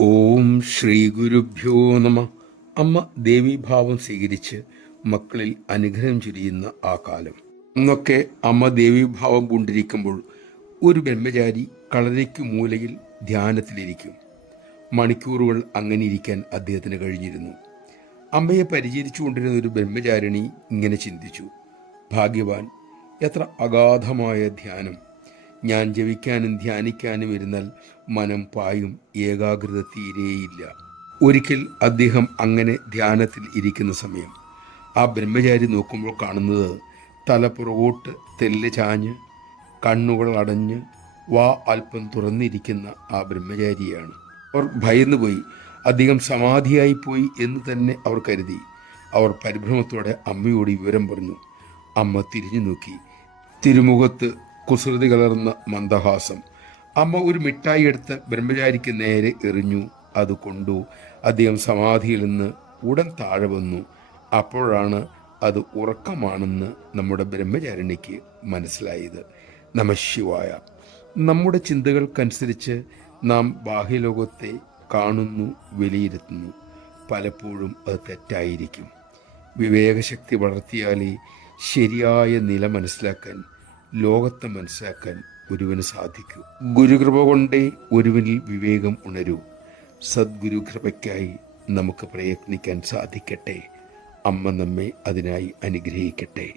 ഓം ശ്രീ ഗുരുഭ്യോ നമ. അമ്മ ദേവീഭാവം സ്വീകരിച്ച് മക്കളിൽ അനുഗ്രഹം ചൊരിയുന്ന ആ കാലം. അന്നൊക്കെ അമ്മ ദേവീഭാവം കൊണ്ടിരിക്കുമ്പോൾ ഒരു ബ്രഹ്മചാരി കളരിക്കു മൂലയിൽ ധ്യാനത്തിലിരിക്കും. മണിക്കൂറുകൾ അങ്ങനെ ഇരിക്കാൻ അദ്ദേഹത്തിന് കഴിഞ്ഞിരുന്നു. അമ്മയെ പരിചരിച്ചുകൊണ്ടിരുന്ന ഒരു ബ്രഹ്മചാരിണി ഇങ്ങനെ ചിന്തിച്ചു, ഭാഗ്യവാൻ, എത്ര അഗാധമായ ധ്യാനം! ഞാൻ ജപിക്കാനും ധ്യാനിക്കാനും ഇരുന്നാൽ മനം പായും, ഏകാഗ്രത തീരെയില്ല. ഒരിക്കൽ അദ്ദേഹം അങ്ങനെ ധ്യാനത്തിൽ ഇരിക്കുന്ന സമയം ആ ബ്രഹ്മചാരി നോക്കുമ്പോൾ കാണുന്നത് തല പുറകോട്ട് തെല്ല് ചാഞ്ഞ് കണ്ണുകൾ അടഞ്ഞ് വാ അല്പം തുറന്നിരിക്കുന്ന ആ ബ്രഹ്മചാരിയാണ്. അവർ ഭയന്നുപോയി. അദ്ദേഹം സമാധിയായിപ്പോയി എന്ന് തന്നെ അവർ കരുതി. അവർ പരിഭ്രമത്തോടെ അമ്മയോട് വിവരം പറഞ്ഞു. അമ്മ തിരിഞ്ഞു നോക്കി. തിരുമുഖത്ത് കുസൃതി കലർന്ന മന്ദഹാസം. അമ്മ ഒരു മിഠായി എടുത്ത് ബ്രഹ്മചാരിക്ക് നേരെ എറിഞ്ഞു. അത് കൊണ്ടു. അദ്ദേഹം സമാധിയിൽ നിന്ന് ഉടൻ താഴെ വന്നു. അപ്പോഴാണ് അത് ഉറക്കമാണെന്ന് നമ്മുടെ ബ്രഹ്മചാരിണിക്ക് മനസ്സിലായത്. നമഃശിവായ. നമ്മുടെ ചിന്തകൾക്കനുസരിച്ച് നാം ബാഹ്യലോകത്തെ കാണുന്നു, വിലയിരുത്തുന്നു. പലപ്പോഴും അത് തെറ്റായിരിക്കും. വിവേകശക്തി വളർത്തിയാലേ ശരിയായ നില മനസ്സിലാക്കാൻ, ലോകത്തെ മനസ്സിലാക്കാൻ ഒരുവന് സാധിക്കൂ. ഗുരുകൃപ കൊണ്ടേ ഒരുവനിൽ വിവേകം ഉണരൂ. സദ്ഗുരുകൃപയ്ക്കായി നമുക്ക് പ്രയത്നിക്കാൻ സാധിക്കട്ടെ. അമ്മ നമ്മെ അതിനായി അനുഗ്രഹിക്കട്ടെ.